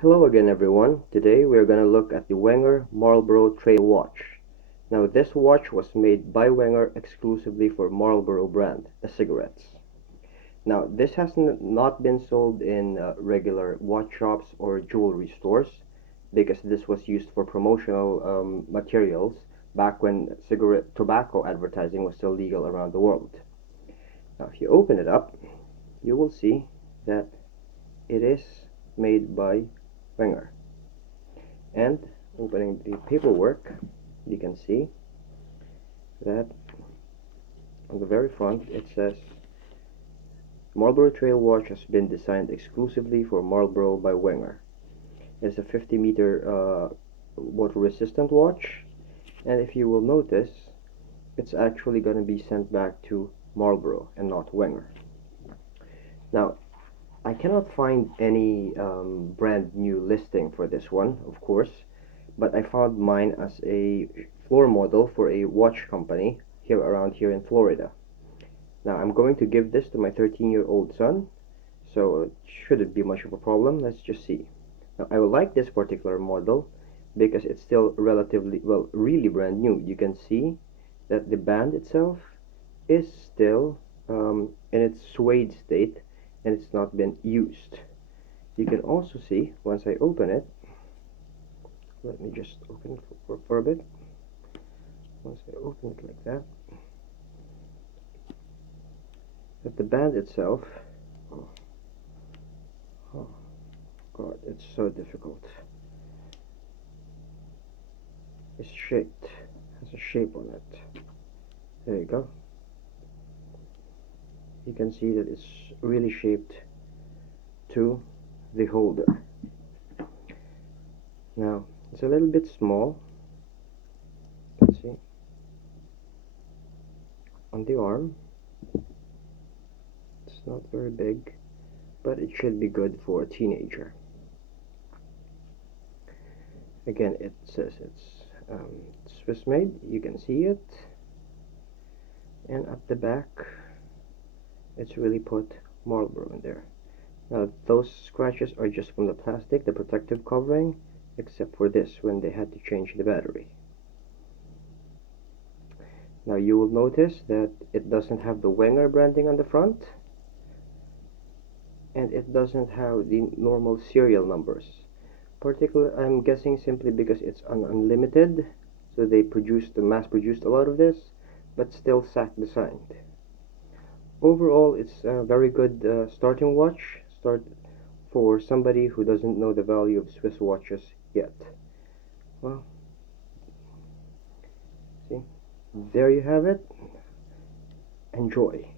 Hello again everyone. Today we are going to look at the Wenger Marlboro Trail Watch. Now this watch was made by Wenger exclusively for Marlboro brand, the cigarettes. Now this has not been sold in regular watch shops or jewelry stores because this was used for promotional materials back when cigarette tobacco advertising was still legal around the world. Now if you open it up, you will see that it is made by Wenger. And opening the paperwork, you can see that on the very front it says Marlboro Trail Watch has been designed exclusively for Marlboro by Wenger. It's a 50-meter water resistant watch, and if you will notice, it's actually going to be sent back to Marlboro and not Wenger. Now I cannot find any brand new listing for this one, of course, but I found mine as a floor model for a watch company around here in Florida. Now I'm going to give this to my 13-year-old son, so it shouldn't be much of a problem. Let's just see. Now I like this particular model because it's still relatively, well, really brand new. You can see that the band itself is still in its suede state and it's not been used. You can also see, once I open it, let me just open it for a bit. Once I open it like that, that the band itself, oh god, it's so difficult. It's shaped, has a shape on it. There you go. You can see that it's really shaped to the holder. Now it's a little bit small. Let's see, on the arm it's not very big, but it should be good for a teenager. Again, it says it's Swiss made, you can see it, and at the back it's really put Marlboro in there. Now those scratches are just from the plastic, the protective covering, except for this when they had to change the battery. Now you will notice that it doesn't have the Wenger branding on the front, and it doesn't have the normal serial numbers. I'm guessing simply because it's unlimited, so they mass-produced a lot of this, but still SAC designed. Overall, it's a very good starting watch for somebody who doesn't know the value of Swiss watches yet. Well, see, there you have it. Enjoy.